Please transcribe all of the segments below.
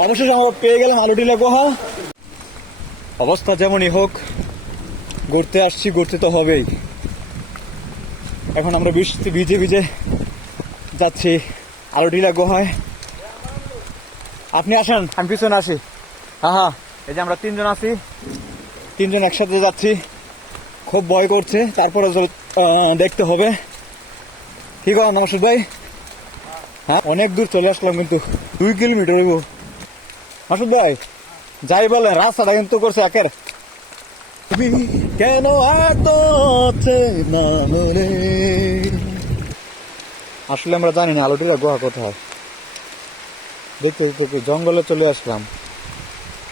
অবশেষে আমরা পেয়ে গেলাম আলুটিলা গুহা। অবস্থা যেমনই হোক, ঘুরতে আসছি, ঘুরতে তো হবেই। এখন আমরা ভিজে ভিজে যাচ্ছি আলুটিলা গুহায়। আপনি আসেন, আমি পিছনে আসি। হ্যাঁ, এই যে আমরা তিনজন আছি, তিনজন একসাথে যাচ্ছি। খুব ভয় করছে, তারপরে দেখতে হবে। কি করেন নমস্কার ভাই? হ্যাঁ, অনেক দূর চলে আসলাম, কিন্তু 2 কিলোমিটার হইব। মাসুদ ভাই যাই বলেন, রাস্তাটা কিন্তু করছে একের। তুমি কেন আসলে আমরা জানি না আলুটিলা গুহা কোথায়। দেখতে দেখতে জঙ্গলে চলে আসলাম,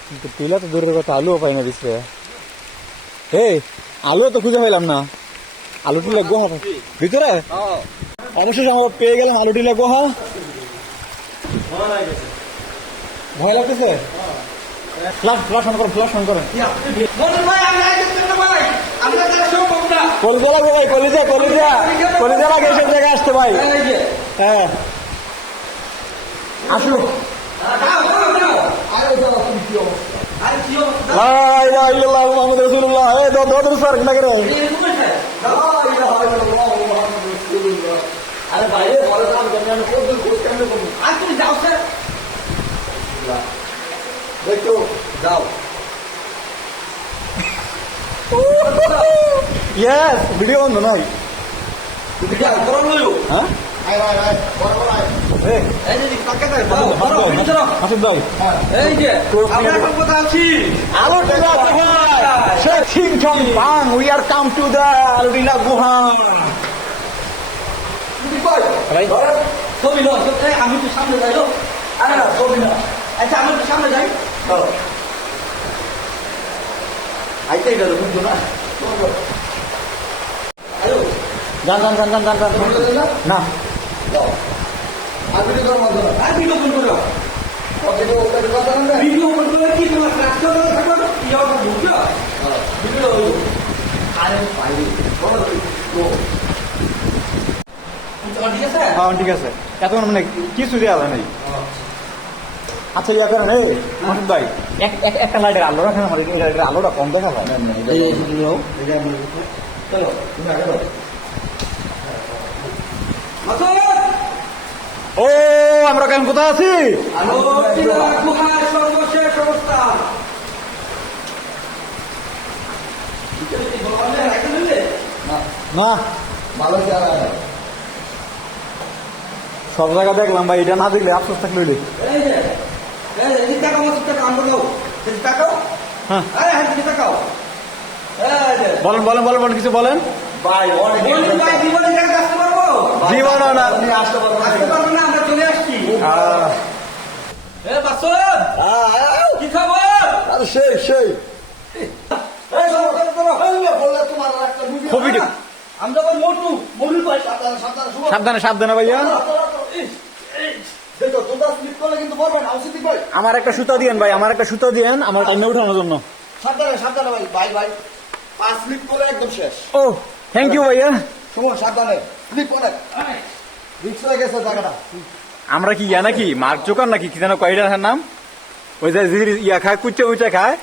কিন্তু টিলা তো দূরের কথা, আলুও পাই না দিচ্ছে। এই আলুও তো খুঁজে পাইলাম না। আলুটিলা গুহা ভিতরে অবশেষে আমরা পেয়ে গেলাম আলুটিলা গুহা। ভয় লাগতেছে? ফ্লাশ অন করেন, ফ্লাশ অন করেন। কলিজা লাগবে ভাই, কলিজা কলিজা কলিজা লাগে এসব জায়গায় আসতে ভাই। হ্যাঁ আসুন। যাও ইয়েস, ভিডিও বন্ধ নয়। হ্যাঁ হাসিফ ভাই, এই যে আমরা এখন কোথায় আছি? আলুটিলা গুহা। We are come to the Alutila গুহা। ছবি লো, আমি তো সামনে যাই। আরে না ছবি না, আচ্ছা আমি তো সামনে যাই। আইতেই গেল বুঝছো না? যান যান যান যান যান যান না। ভিডিও ওপেন করো, ভিডিও ওপেন করে কি তোমার ক্লাস করো থাকো কি হবে বুঝছো? ভিডিও আরে পাইলি ঠিক আছে? হ্যাঁ ঠিক আছে, এত মানে কিছু দেওয়া যায় নাই। আচ্ছা ইয়া করেন, এই মাসুদ ভাই একটা লাইটের আলো রাখেন আমাদের, এই আলোটা কম দেখা যায়। ও আমরা কেন কোথায় আছি? সর্বশেষ অবস্থা না ভালো সব জায়গা দেখলাম ভাই, এটা না দেখলে আফসোস থাকলে। বলেন বলেন বলেন বলেন, কিছু বলেন। জীবন না আসতে পারবো না, আমরা চলে আসছি। কি খবর? সেই সেই খুবই আমরা মোটু মোটু সাবধানে সাবধানে ভাইয়া। আমার একটা সুতা দিয়েন ভাই, আমার একটা সুতা দিয়েন আমার টাইমে উঠানোর জন্য। সাবধানে সাবধানে ভাই, ভাই ভাই 5 মিনিট পরে একদম শেষ। ও থ্যাংক ইউ ভাইয়া। শোনো সাবধানে, স্লিপ করে রিক্স হয়ে গেছে জায়গাটা। আমরা কি ইয়া নাকি মার্ক জোকার নাকি কি যেন কয়টার নাম, ওই যে ইয়া খায় কুচে উচে খায়।